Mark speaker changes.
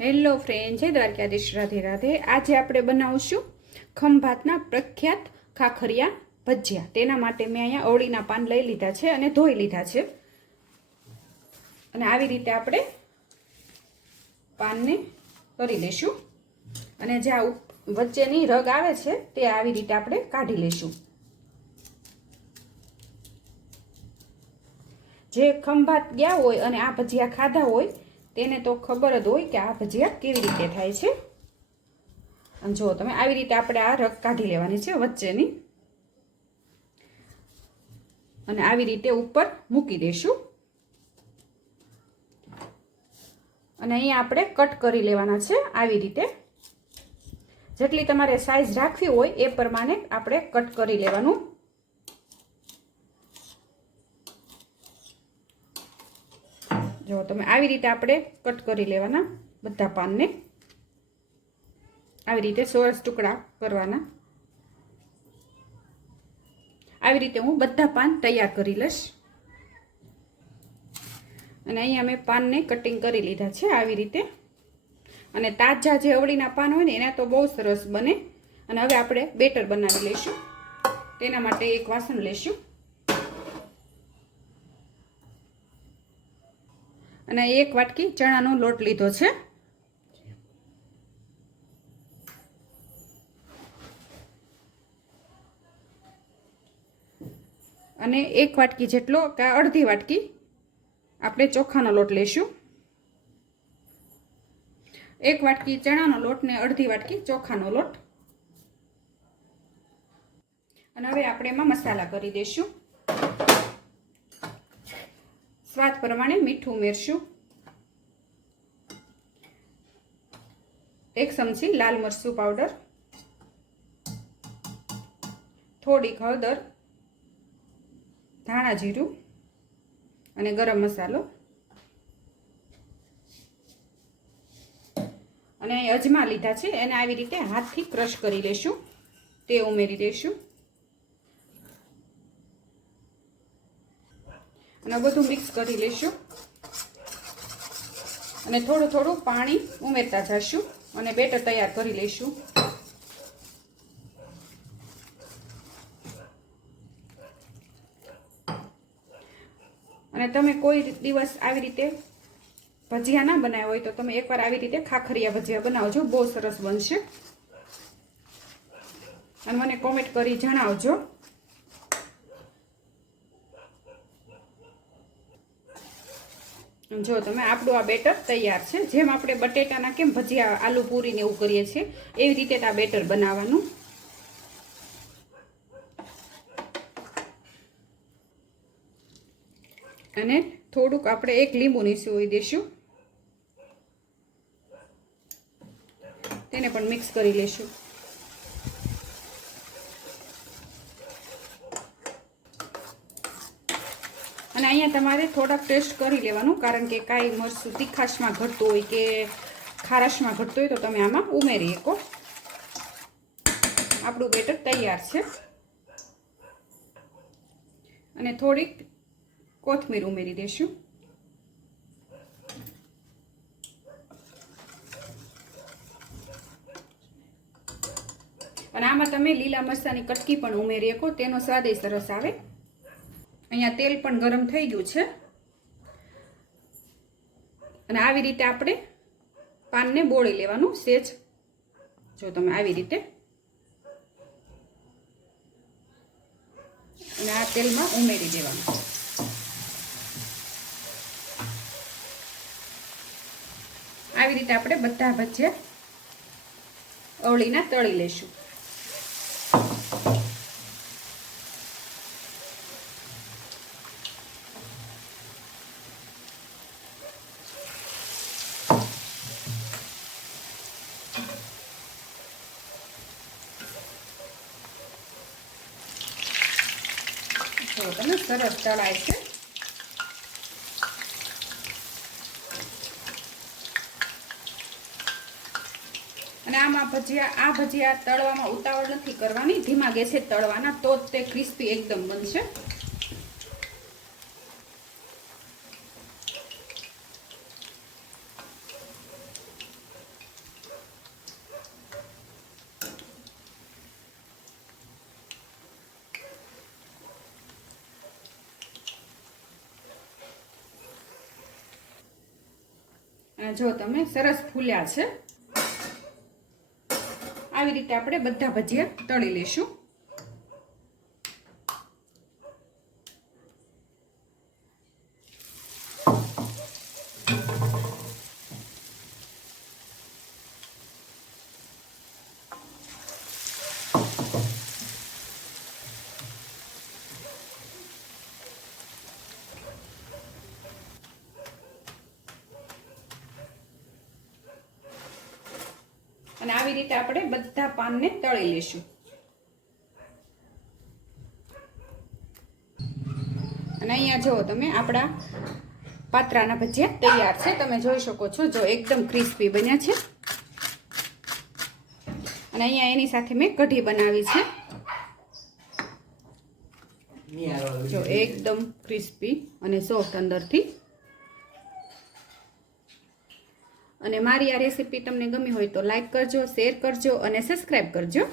Speaker 1: Hello friend જય દ્વારકાધીશ રાધે રાધે. આજે આપણે બનાવશું ખંભાતના પ્રખ્યાત ખાખરિયા ભજીયા. તેના માટે મેં અહીંયા અવળીના પાન લઈ લીધા છે અને ધોઈ લીધા છે. અને આવી રીતે આપણે પાનને કરી લઈશું. અને જે આ વચ્ચેની રગ આવે છે, તે આવી રીતે આપણે કાઢી લઈશું. જે ખંભાત ગયા હોય અને આ ભજીયા ખાધા હોય તેને તો ખબર જ હોય કે આ ભજીયા કેવી રીતે થાય છે. અને જો તમે આવી રીતે આપણે આ રગ કાઢી લેવાની છે વચ્ચેની. અને આવી રીતે ઉપર મૂકી દઈશું. અને અહીંયા આપણે કટ કરી લેવાના છે આવી રીતે. જેટલી તમારે સાઈઝ રાખવી હોય એ પ્રમાણે આપણે કટ કરી લેવાનું. તમે આવી રીતે આપણે કટ કરી લેવાના બધા પાનને. આવી રીતે સોળસ ટુકડા કરવાના. આવી રીતે હું બધા પાન તૈયાર કરી લઈશ. અને અહીંયા મેં પાનને કટિંગ કરી લીધા છે આવી રીતે. અને તાજા જે અવળીના પાન હોય ને, એના તો બહુ સરસ બને. અને હવે આપણે બેટર બનાવી લઈશું. તેના માટે એક વાસણ લઈશું. અને એક વાટકી ચણાનો લોટ લીધો છે. અને એક વાટકી જેટલો કે અડધી વાટકી આપણે ચોખાનો લોટ લઈશું. એક વાટકી ચણાનો લોટ ને અડધી વાટકી ચોખાનો લોટ. અને હવે આપણે એમાં મસાલા કરી દઈશું. સ્વાદ પ્રમાણે મીઠું ઉમેરશું. એક ચમચી લાલ મરચું પાવડર. થોડીક હળદર. ધાણા જીરું. અને ગરમ મસાલો. અને અજમા લીધા છે, એને આવી રીતે હાથથી ક્રશ કરી લેશું. તે ઉમેરી દઈશું અને બધું મિક્સ કરી લઈશું. અને થોડું થોડું પાણી ઉમેરતા જઈશું અને બેટર તૈયાર કરી લઈશું. અને તમે કોઈ દિવસ આવી રીતે ભજીયા ના બનાવ્યા હોય તો તમે એકવાર આવી રીતે ખાખરિયા ભજીયા બનાવજો, બહુ સરસ બનશે. અને મને કોમેન્ટ કરી જણાવજો. જો તમે આપણું આ બેટર તૈયાર છે, જેમ આપણે બટેટાના કેમ ભજીયા, આલુ પૂરીને એવું કરીએ છીએ, એવી રીતે આ બેટર બનાવવાનું. અને થોડુંક આપણે એક લીંબુ નીસોઈ દઈશું. તેને પણ મિક્સ કરી લઈશું. અને અહીંયા તમારે થોડાક ટેસ્ટ કરી લેવાનું, કારણ કે કાંઈ મરચું તીખાશમાં ઘટતું હોય કે ખારાશમાં ઘટતું હોય તો તમે આમાં ઉમેરી શકો. આપણું બેટર તૈયાર છે. અને થોડીક કોથમીર ઉમેરી દઈશું અને આમાં તમે લીલા મરસાની કટકી પણ ઉમેરી શકો, તેનો સ્વાદ સરસ આવે. અહીંયા તેલ પણ ગરમ થઈ ગયું છે. અને આવી રીતે આપણે પાનને બોળી લેવાનું સેજ. જો તમે આવી રીતે. અને આ તેલમાં ઉમેરી દેવાનું. આવી રીતે આપણે બધા ભજીયા અવળીના તળી લઈશું. જો તમે સરસ તળાય છે અને આમાં ભજીયા આ ભજીયા તળવામાં ઉતાવળ નથી કરવાની. ધીમા ગેસે તળવાના તો તે ક્રિસ્પી એકદમ બનશે. જો તમે સરસ ફૂલ્યા છે. આવી રીતે આપણે બધા ભજીયા તળી લેશું અને આવી રીતે આપણે બધા પાનને તળી લેશું. અને અહીંયા જુઓ તમે, આપણા પાત્રાના ભજીયા તૈયાર છે. તમે જોઈ શકો છો, જો એકદમ ક્રિસ્પી બન્યા છે. અને અહીંયા એની સાથે મેં કઢી બનાવી છે. જો એકદમ ક્રિસ્પી અને સોફ્ટ અંદરથી અને મારી આ રેસીપી તમને ગમી હોય તો લાઈક કરજો, શેર કરજો અને સબસ્ક્રાઈબ કરજો.